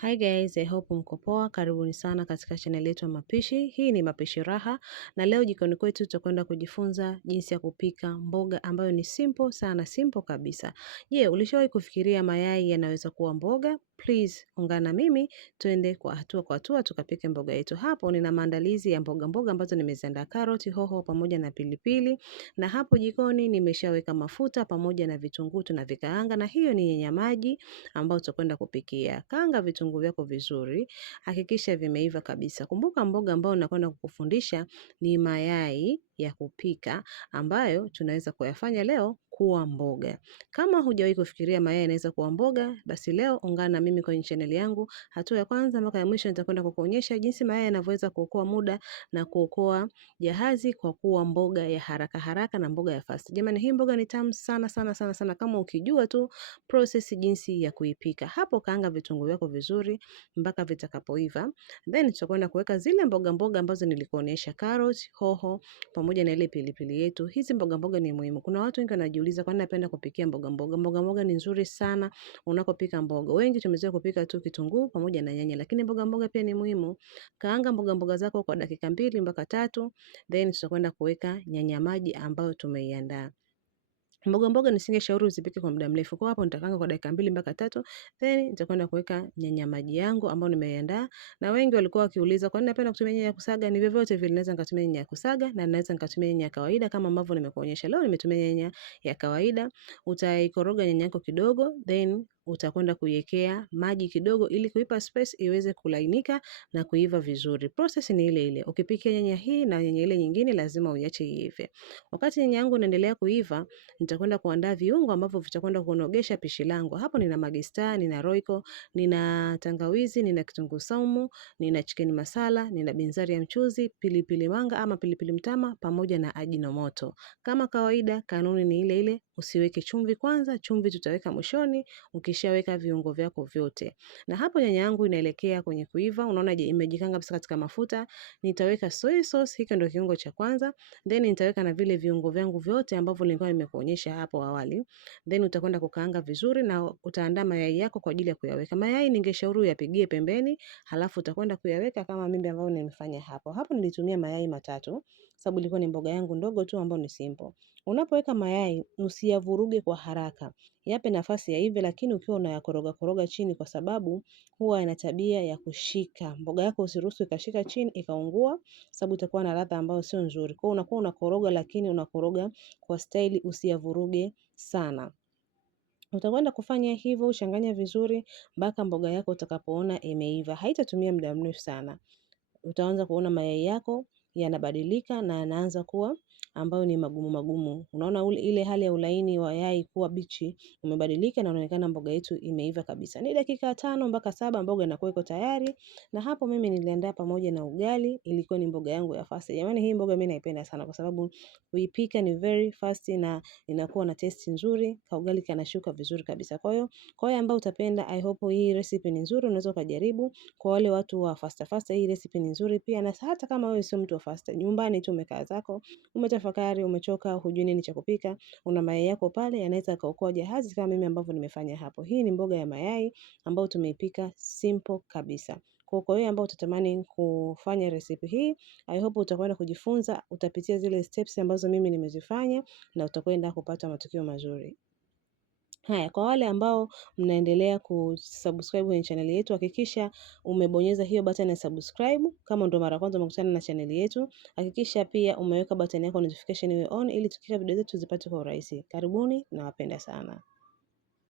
Hi guys, I hope mko poa. Karibuni sana katika channel yetu ya mapishi. Hii ni Mapishi Raha na leo jikoni kwetu tutakwenda kujifunza jinsi ya kupika mboga ambayo ni simple sana, simple kabisa. Je, ulishawahi kufikiria mayai yanaweza kuwa mboga? Please ungana na mimi tuende kwa hatua tukapike mboga yetu. Hapo nina maandalizi ya mboga ambazo nimeziandaa: karoti, hoho pamoja na pilipili. Na hapo jikoni nimeshaweka mafuta pamoja na vitunguu tunavikaanga, na hiyo ni yenye maji ambayo tutakwenda kupikia. Kaanga vitunguu vyako vizuri, hakikisha vimeiva kabisa. Kumbuka mboga ambayo nakwenda kukufundisha ni mayai ya kupika ambayo tunaweza kuyafanya leo kuwa mboga. Kama hujawahi kufikiria mayai yanaweza kuwa mboga, basi leo ungana na mimi kwenye channel yangu. Hatua ya kwanza mpaka ya mwisho nitakwenda kukuonyesha jinsi mayai yanavyoweza kuokoa muda na kuokoa jahazi kwa kuwa mboga ya haraka haraka na mboga ya fast. Jamani, hii mboga ni tamu sana sana sana sana kama ukijua tu process jinsi ya kuipika. Hapo kaanga vitunguu vyako vizuri mpaka vitakapoiva. Then tutakwenda kuweka zile mboga ambazo nilikuonyesha: carrot, hoho pamoja na ile pilipili yetu. Hizi mboga ni muhimu. Kuna watu wengi wanajiuliza kwa nini napenda kupikia mboga. Mboga ni nzuri sana unapopika mboga. Wengi tumezoea kupika tu kitunguu pamoja na nyanya, lakini mboga pia ni muhimu. Kaanga mboga zako kwa dakika 2 mpaka 3, then tutakwenda kuweka nyanya maji ambayo tumeiandaa. Mboga nisingeshauri uzipike kwa muda mrefu. Kwa hapo nitakaanga kwa dakika 2 mpaka 3, then nitakwenda kuweka nyanya maji yangu ambayo nimeiandaa. Na wengi walikuwa wakiuliza kwa nini napenda kutumia nyanya ya kusaga. Ni vyovyote vile, naweza nikatumia nyanya ya kusaga na naweza nikatumia nyanya ya kawaida kama ambavyo nimekuonyesha. Leo nimetumia nyanya ya kawaida. Utaikoroga nyanya yako kidogo, then utakwenda kuiwekea maji kidogo ili kuipa space iweze kulainika na kuiva vizuri. Process ni ile ile. Ukipikia nyanya hii na nyanya ile nyingine lazima uiache iive. Wakati nyanya yangu inaendelea kuiva, nitakwenda kuandaa viungo ambavyo vitakwenda kunogesha pishi langu. Hapo nina magista, nina roiko, nina tangawizi, nina kitunguu saumu, nina chicken masala, nina binzari ya mchuzi, pilipili manga ama pilipili mtama pamoja na ajinomoto. Kama kawaida, kanuni ni ile ile, usiweke chumvi kwanza, chumvi tutaweka mwishoni ukishaweka viungo vyako vyote. Na hapo nyanya yangu inaelekea kwenye kuiva, unaona imejikanga kabisa katika mafuta. Nitaweka soy sauce, hiki ndio kiungo cha kwanza, then nitaweka na vile viungo vyangu vyote ambavyo nilikuwa nimekuonyesha hapo awali. Then utakwenda kukaanga vizuri na utaandaa mayai yako kwa ajili ya kuyaweka. Mayai ningeshauri uyapigie pembeni, halafu utakwenda kuyaweka kama mimi ambavyo nimefanya hapo. Hapo nilitumia mayai 3 sababu ilikuwa ni mboga yangu ndogo tu ambayo ni simple. Unapoweka mayai usiyavuruge kwa haraka. Yape nafasi yaive, lakini ukiwa unayakoroga chini, kwa sababu huwa yana tabia ya kushika. Mboga yako usiruhusu ikashika chini ikaungua, sababu itakuwa na ladha ambayo sio nzuri. Kwa hiyo unakuwa unakoroga, lakini unakoroga kwa staili, usiyavuruge sana. Utakwenda kufanya hivyo, uchanganya vizuri mpaka mboga yako utakapoona imeiva. Haitatumia muda mrefu sana. Utaanza kuona mayai yako yanabadilika na yanaanza kuwa ambayo ni magumu. Unaona ile hali ya ulaini wa yai kuwa bichi umebadilika na unaonekana mboga yetu imeiva kabisa. Ni dakika 5 mpaka 7 mboga inakuwa iko tayari. Na hapo mimi niliandaa pamoja na ugali, ilikuwa ni mboga yangu ya fast. Jamani, hii mboga mimi naipenda sana kwa sababu kuipika ni very fast na inakuwa na taste nzuri. Kaugali kanashuka vizuri kabisa. Kwa hiyo ambao utapenda, I hope hii recipe ni nzuri, unaweza kujaribu. Kwa wale watu wa fast, hii recipe ni nzuri pia. Na hata kama wewe sio mtu wa fast, nyumbani tu umekaa zako, umetafakari, umechoka, hujui nini cha kupika, una mayai yako pale, yanaweza kaokoa jahazi kama mimi ambavyo nimefanya hapo. Hii ni mboga ya mayai ambayo tumeipika simple kabisa. Kwa hiyo ambao utatamani kufanya recipe hii, I hope utakwenda kujifunza, utapitia zile steps ambazo mimi nimezifanya na utakwenda kupata matokeo mazuri. Haya, kwa wale ambao mnaendelea kusubscribe kwenye channel yetu, hakikisha umebonyeza hiyo button ya subscribe kama ndo mara kwanza umekutana na channel yetu. Hakikisha pia umeweka button yako notification iwe on ili tukika video zetu zipate kwa urahisi. Karibuni na wapenda sana.